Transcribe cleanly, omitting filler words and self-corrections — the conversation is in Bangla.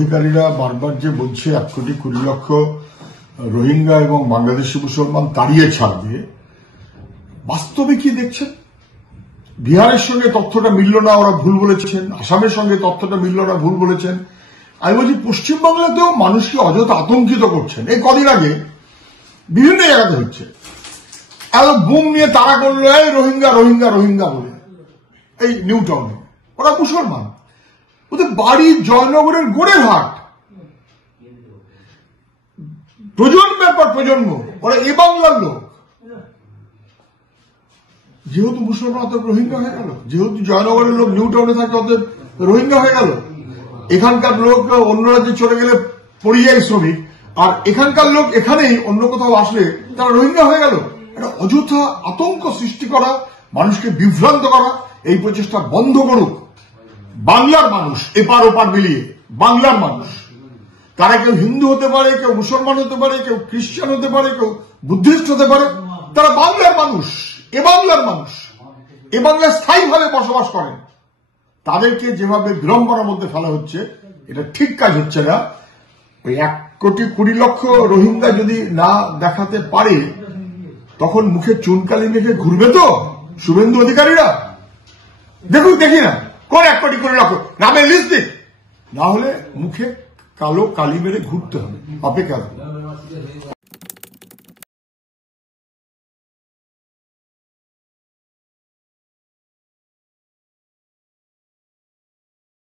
অধিকারীরা বারবার যে বলছে 1,20,00,000 রোহিঙ্গা এবং বাংলাদেশি মুসলমান তাড়িয়ে ছাড়বে, বাস্তবে কি দেখছেন? বিহারের সঙ্গে তথ্যটা মিলল না, ওরা ভুল বলেছেন। আসামের সঙ্গে তথ্যটা মিলল না, ভুল বলেছেন। আমি বলছি পশ্চিমবাংলাতেও মানুষকে অযথা আতঙ্কিত করছেন। এই কদিন আগে বিভিন্ন জায়গাতে হচ্ছে, এত বুম নিয়ে তারা করলো এই রোহিঙ্গা রোহিঙ্গা রোহিঙ্গা বলে। এই নিউ টাউনে ওরা মুসলমান, ওদের বাড়ি জয়নগরের গোড়ের হাট, প্রজন্মের পর প্রজন্ম ওরা এ বাংলার লোক। যেহেতু মুসলমান অত রোহিঙ্গা হয়ে গেল, যেহেতু জয়নগরের লোক নিউ টাউনে থাকে অত রোহিঙ্গা হয়ে গেল। এখানকার লোক অন্য রাজ্যে চলে গেলে পরিযায়ী শ্রমিক, আর এখানকার লোক এখানেই অন্য কোথাও আসলে তারা রোহিঙ্গা হয়ে গেল। এটা অযথা আতঙ্ক সৃষ্টি করা, মানুষকে বিভ্রান্ত করা, এই প্রচেষ্টা বন্ধ করুক বাংলার মানুষ। এপার ওপার মিলিয়ে বাংলার মানুষ, তারা কেউ হিন্দু হতে পারে, কেউ মুসলমান হতে পারে, কেউ খ্রিস্টান হতে পারে, কেউ বুদ্ধিস্ট হতে পারে, তারা বাংলার মানুষ, এ বাংলার মানুষ, এ বাংলায় স্থায়ীভাবে বসবাস করেন। তাদেরকে যেভাবে বিড়ম্বনার মধ্যে ফেলা হচ্ছে, এটা ঠিক কাজ হচ্ছে না। ওই 1,20,00,000 রোহিঙ্গা যদি না দেখাতে পারে, তখন মুখে চুনকালি মেখে ঘুরবে তো শুভেন্দু অধিকারীরা। দেখুন, দেখি না কোন 1,20,00,000 নামের লিস্ট দিক, না হলে মুখে কালো কালি মেরে ঘুরতে হবে। অপেক্ষা।